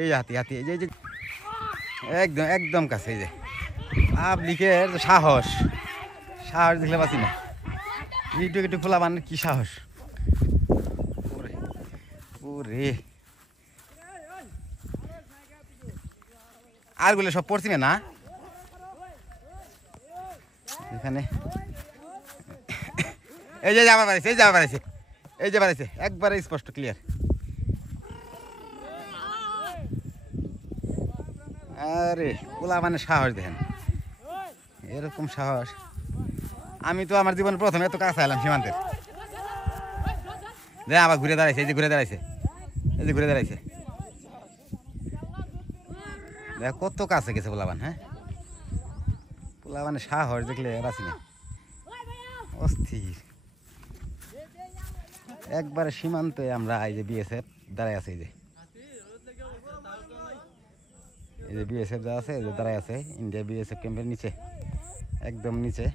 এই হাতি হাতি এই যে একদম একদম কাছে এই যে পাবলিকের সাহস সাহস দেখলে পাচ্ছি না একটু একটু খোলা মানে কি সাহস ওরে আর গুলো সব পড়ছি না এখানে এই যে যাবার পারিছে এই যাবার পারিছে এই যে পারিছে একবারে স্পষ্ট ক্লিয়ার আরে পোলা মানে সাহস দেখেন এরকম সাহস আমি তো আমার জীবনে প্রথমে এত কাছে এলাম সীমান্তের দেখ আবার ঘুরে দাঁড়াইছে এই যে ঘুরে দাঁড়াইছে এই যে ঘুরে দাঁড়াইছে দেখ কত কাছে গেছে পোলাবান হ্যাঁ পোলাবানের সাহস দেখলে বাঁচি না অস্থির একবারে সীমান্তে আমরা এই যে বিএসএফ দাঁড়াই আছে এই যে বিএসএফ যা আছে দাঁড়াই আছে ইন্ডিয়া বিএসএফ ক্যাম্পের নিচে একদম নিচে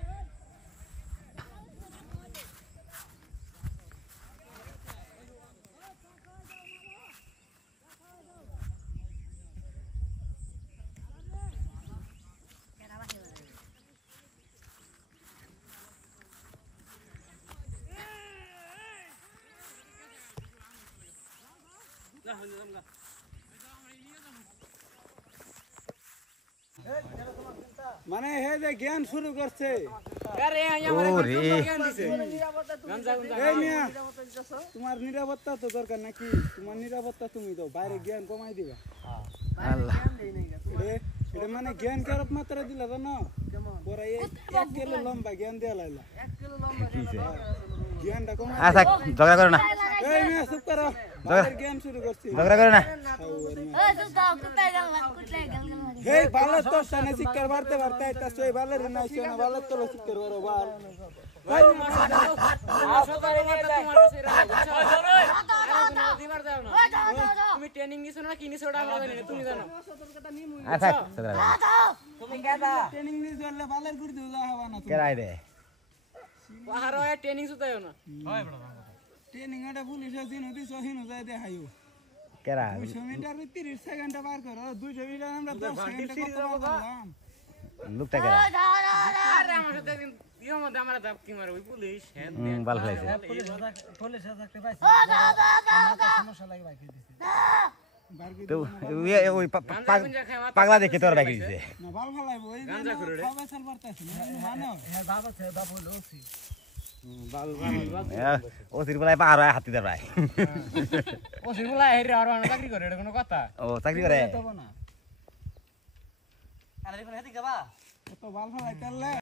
মানে হে যে জ্ঞান শুরু করছে তোমার নিরাপত্তা তো দরকার নাকি তোমার নিরাপত্তা তুমি দাও বাইরে জ্ঞান কমাই দিবা এটা মানে জ্ঞান কেরপ মাত্রা দিলা জানো পরে 1 কিলো লম্বা জ্ঞান দেয়া লাইলা জ্ঞানটা কমাই আচ্ছা ঝগড়া করো না এই মিয়া চুপ করো বাইরে জ্ঞান শুরু করছি ঝগড়া করো না হে ভালো তো সানে শিকার বাড়তে বাড়তে এটা সেই ভালো রে না সেই ভালো তো শিকার করো বার তুমি ট্রেনিং নিছো না কি নিছো ওটা আমরা জানি না তুমি জানো আচ্ছা তুমি কেডা ট্রেনিং নি জলে ভালো করে দিও যা হবা না তুমি কেরাই রে পাহাড় হয় ট্রেনিং সুতায়ও না হয় বড় ট্রেনিং এটা পুলিশের দিন হতি সহিনু যায় দেখাইও কেরা 200 মিটার 30 সেকেন্ডে পার করো 200 মিটার আমরা 10 সেকেন্ডে কত বললাম লোকটা কেরা আরে আমার সাথে একদিন ইও মধ্যে আমরা দাব কি মারে ওই পুলিশ হ্যাঁ ভালো লাগছে পুলিশ থাকতে পাইছে সমস্যা লাগে বাইকে দিছে তো ওই পাগলা দেখে তোর বাইকে দিছে না ভালো ফলাইবো এই গাঞ্জা করে রে সবাই চাল পারতাছ না মানে হ্যাঁ বাবা ছে বাবা হলোছি ও সিরবলাই পার হয় হাতি দা প্রায় ও সিরবলা হেরে আর চাকরি করে এটা কোনো কথা ও চাকরি করে আরে কোন হেদি গাবা তো ভালো ফলাই তাহলে